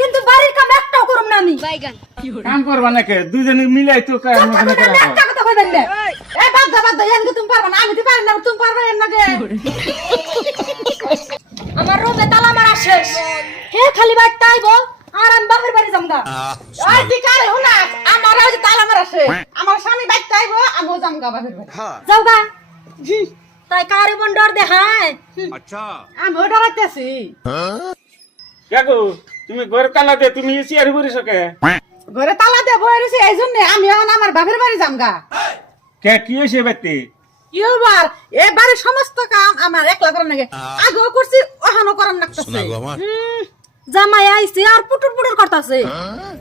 কিন্তু বাড়ির কাম একটাও করুম না আমি। কাম করবা নাকি দুজনে মিলাই তো কাজ মনে করে একটা কথা কইবেন না। এই বাদ দাও এনকে তুমি পারবা না, আমি তো পারি না, তুমি পারবা এর নাকি। আমার রুমে তালা মারা শেষ, হে খালি বাড়তে আইবো আর আমি বাপের বাড়ি যামগা। ওই ঠিক আছে হুনা, আমার ওই যে তালা মারা শেষ, আমার স্বামী বাইতে আইবো, আমিও যামগা বাপের বাড়ি। যাওগা তাই কারে মন ডর দে হায়। আমি ওটা রাখতেছি। কাকু তুমি ঘরে তালা দে, তুমি এসি আর বরিস কে ঘরে তালা দিয়ে বই রয়েছে, এই জন্য আমি এখন আমার বাপের বাড়ি যামগা। কে কি হইছে ব্যক্তি? কি হবার এ বাড়ির সমস্ত কাম আমার একলা করার নাকি, আগেও করছি ওখানেও করার লাগতেছে। জামাই আইছে আর পুটুর পুটুর করতাছে।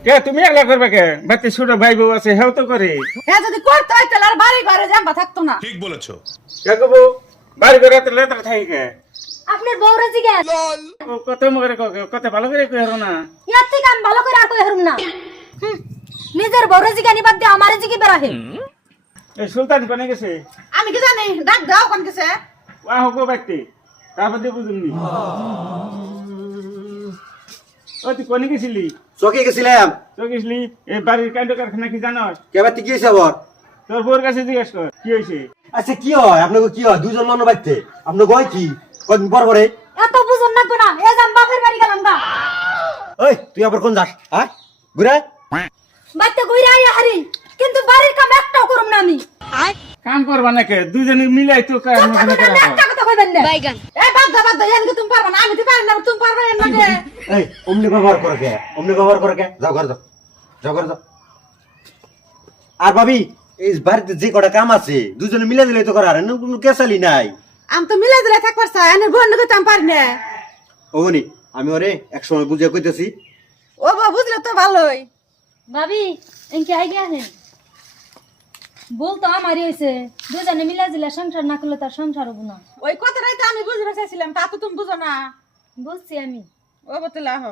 কে তুমি একলা করবে কে? ব্যক্তি ছোট ভাই বউ আছে হেও তো করে। হ্যাঁ যদি করতে হয় তাহলে আর বাড়ি ঘরে যাবা থাকতো না। ঠিক বলেছো। কাকু বউ বাড়ি করে তো লেতার থাকি কে? আপনার বউরে জিজ্ঞেস কত মগরে কত ভালো করে কই হরো না। ইয়ার থেকে আমি ভালো করে আর কই হারুম না। নিজের বউরে জিজ্ঞানি বাদ দিয়ে আমারে জিজ্ঞি বেড়াহে। এই সুলতান কোনে গেছে? আমি কি জানি, ডাক দাও কোন কিছু। ওয়া হোক ব্যক্তি তারপর দিয়ে বুঝুননি। ও তুই কোনে গেছিলি? চকে গেছিলাম। তো গেছিলি এই বাড়ির কাণ্ড কারখানা কি জানোস? কেবার কি হয়েছে আবার? তোর বউর কাছে জিজ্ঞেস কর কি হয়েছে। আচ্ছা কি হয় আপনাকে, কি হয় দুজন মানুষ বাড়তে আপনার গয় কি কদিন পর পরে? এত বুঝুন না না, এ যাম বাপের বাড়ি গেলাম গা। ওই তুই আবার কোন যাস? হ্যাঁ ঘুরে বাইতে কইরা আইয়া হারি, কিন্তু বাড়ির কাম একটাও করুম না আমি। কাম করবা নাকি দুজনে মিলাই তো কাজ মনে করে একটা কথা কইবেন না। এই বাদ দাও এনকে তুমি পারবা না, আমি তো পারি না, তুমি পারবা এর নাকি। এই অমনি ব্যবহার করে কে? অমনি ব্যবহার করে কে? যাও ঘর যাও, যাও ঘর যাও। আর ভাবি এই বাড়িতে যে কটা কাম আছে দুজনে মিলে দিলে তো করার কোনো কেসালি নাই। আমি তো মিলাই দিলে থাকবার চাই, আমি বোন নাকি আমি পারি না। ওনি আমি ওরে একসময় বুঝিয়ে কইতেছি। ও বা বুঝলে তো ভালোই। ভাবি এনকে আই গেছে বলতো আমারই হয়েছে, দুজনে মিলা জিলা সংসার না করলে তার সংসার হবো না। ওই কথাটাই তো আমি বুঝতে চাইছিলাম, তা তো তুমি বুঝো না। বুঝছি আমি। ও বতলা হো